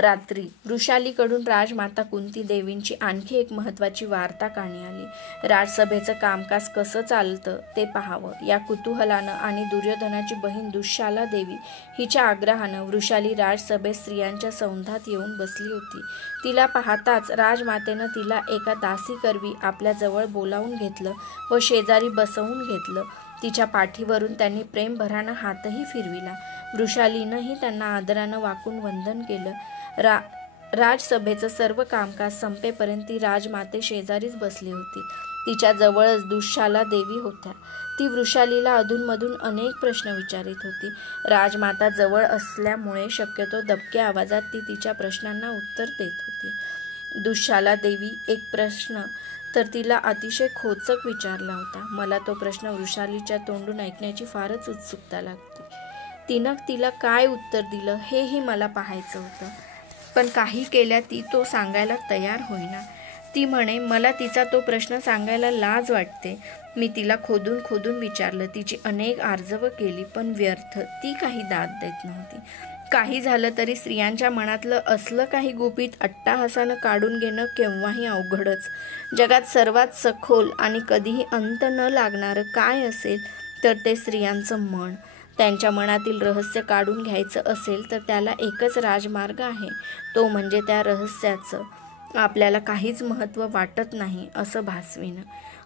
रात्री वृषालीकडून राजमाता कुंती देवींची आणखी एक महत्त्वाची वार्ता कानी आली. राजसभेचं कामकाज कसं चालतं ते पाहावं या कुतूहलानं आणि दुर्योधनाची बहीण दुःशाला देवी हिच्या आग्रहानं वृषाली राजसभेत स्त्रियांच्या सौंधात येऊन बसली होती. तिला पाहताच राजमातेनं तिला एका दासीकरवी आपल्या जवळ बोलावून घेतलं व शेजारी बसवून घेतलं. तिच्या पाठीवरून त्यांनी प्रेमभरानं हातही फिरविला. वृषालीनंही त्यांना आदरानं वाकून वंदन केलं. राजसभेचं सर्व कामकाज संपेपर्यंत ती राजमाते शेजारीच बसली होती. तिच्या जवळच दुःशाला देवी होत्या. ती वृषालीला अधूनमधून अनेक प्रश्न विचारित होती. राजमाता जवळ असल्यामुळे शक्यतो दबक्या आवाजात ती तिच्या प्रश्नांना उत्तर देत होती. दुःशाला देवी एक प्रश्न तर तिला अतिशय खोचक विचारला होता. मला तो प्रश्न वृषालीच्या तोंडून ऐकण्याची फारच उत्सुकता लागली. तिनं तिला काय उत्तर दिलं हेही मला पाहायचं होतं, पण काही केल्या ती तो सांगायला तयार होईना. ती म्हणे, मला तिचा तो प्रश्न सांगायला लाज वाटते. मी तिला खोदून खोदून विचारलं, तिची अनेक आर्जवं केली, पण व्यर्थ. ती काही दाद देत नव्हती. काही झालं तरी स्त्रियांच्या मनातलं असलं काही गुपित अट्टाहासानं काढून घेणं केव्हाही अवघडच. जगात सर्वात सखोल आणि कधीही अंत न लागणारं काय असेल तर ते स्त्रियांचं मन. त्यांच्या मनातील रहस्य काढून घ्यायचं असेल तर त्याला एकच राजमार्ग आहे, तो म्हणजे त्या रहस्याचं आपल्याला काहीच महत्त्व वाटत नाही असं भासविणं.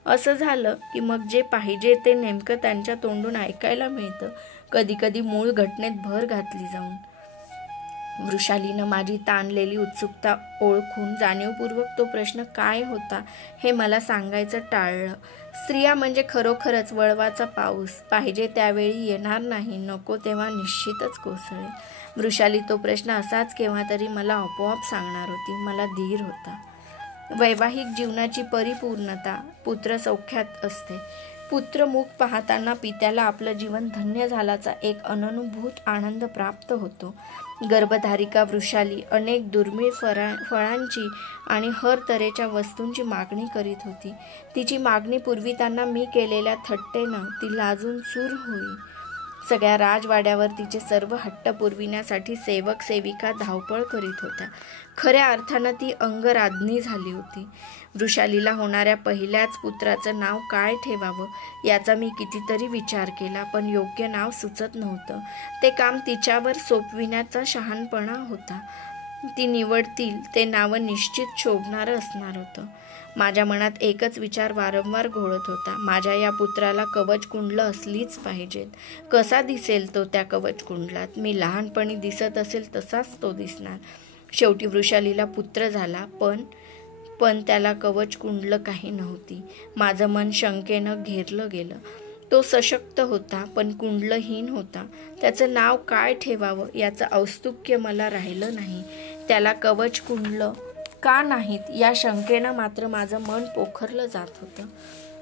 असं झालं की मग जे पाहिजे ते नेमकं त्यांच्या तोंडून ऐकायला मिळतं. कधीकधी मूळ घटनेत भर घातली जाऊन. वृषालीनं माझी ताणलेली उत्सुकता ओळखून जाणीवपूर्वक तो प्रश्न काय होता हे मला सांगायचं टाळलं. स्त्रिया म्हणजे खरोखरच वळवाचा पाऊस, पाहिजे त्यावेळी येणार नाही, नको तेव्हा निश्चितच कोसळेल. वृषाली तो प्रश्न असाच केव्हा तरी मला आपोआप सांगणार होती. मला धीर होता. वैवाहिक जीवनाची परिपूर्णता पुत्रसौख्यात असते. पुत्रमुख पाहताना पित्याला आपलं जीवन धन्य झाल्याचा एक अननुभूत आनंद प्राप्त होतो. गर्भधारिका वृषाली अनेक दुर्मिळ फळांची आणि हर तऱ्हेच्या वस्तूंची मागणी करीत होती. तिची मागणी पुरविताना मी केलेल्या थट्टेनं ती लाजून चूर होई. सगळ्या राजवाड्यावर तिचे सर्व हट्ट पुरविण्यासाठी सेवक सेविका धावपळ करीत होत्या. खऱ्या अर्थानं ती अंगराज्ञी झाली होती. वृषालीला होणाऱ्या पहिल्याच पुत्राचं नाव काय ठेवावं याचा मी कितीतरी विचार केला, पण योग्य नाव सुचत नव्हतं. ते काम तिच्यावर सोपविण्याचा शहाणपणा होता. ती निवडतील ते नाव निश्चित शोभणारं असणार होतं. माझ्या मनात एकच विचार वारंवार घोळत होता. माझ्या या पुत्राला कवचकुंडलं असलीच पाहिजेत. कसा दिसेल तो त्या कवचकुंडलात? मी लहानपणी दिसत असेल तसाच तो दिसणार. शेवटी वृषालीला पुत्र झाला, पण त्याला कवचकुंडलं काही नव्हती. माझं मन शंकेनं घेरलं गेलं. तो सशक्त होता, पण कुंडलहीन होता. त्याचं नाव काय ठेवावं याचं औत्सुक्य मला राहिलं नाही. त्याला कवचकुंडलं का नाहीत या शंकेनं मात्र माझं मन पोखरलं जात होतं.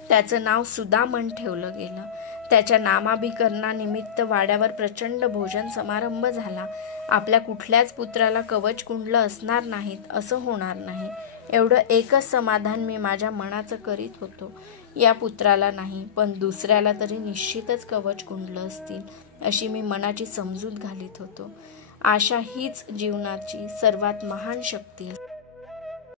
त्याचं नाव सुदामन ठेवलं गेलं. त्याच्या नामाभिकरणानिमित्त वाड्यावर प्रचंड भोजन समारंभ झाला. आपल्या कुठल्याच पुत्राला कवचकुंडलं असणार नाहीत असं होणार नाही, एवढं एकच समाधान मी माझ्या मनाचं करीत होतो. या पुत्राला नाही, पण दुसऱ्याला तरी निश्चितच कवचकुंडलं असतील अशी मी मनाची समजूत घालीत होतो. आशा हीच जीवनाची सर्वात महान शक्ती असते.